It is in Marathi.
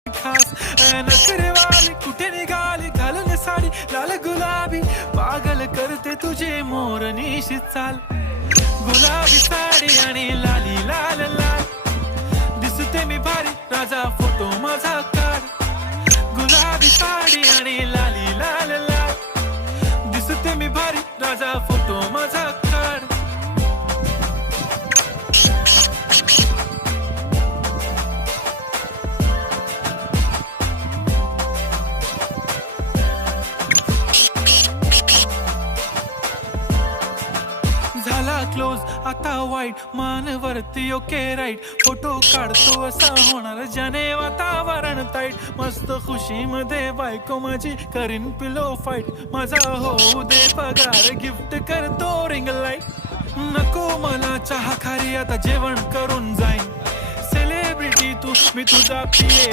खास नखरेवाली कुठे निघाली घालून साडी लाल गुलाबी पागल करते तुझे मोरनीशी चाल गुलाबी साडी आणि लाली लाल लाल दिसते मी भारी राजा फोटो माझा काढ गुलाबी साडी आणि लाली लाल लाल दिसते मी भारी राजा फोटो माझा काढ झाला क्लोज आता वाईट मानवरती ओके राईट फोटो काढतो असा होणार ज्याने वातावरण ताईट मस्त खुशी मध्ये बायको माझी करीन पिलो फाईट माझा होऊ दे पगार गिफ्ट करतो रिंग लाईट नको मला चहा खारी आता जेवण करून जाईन सेलिब्रिटी तू मी तुझा पिये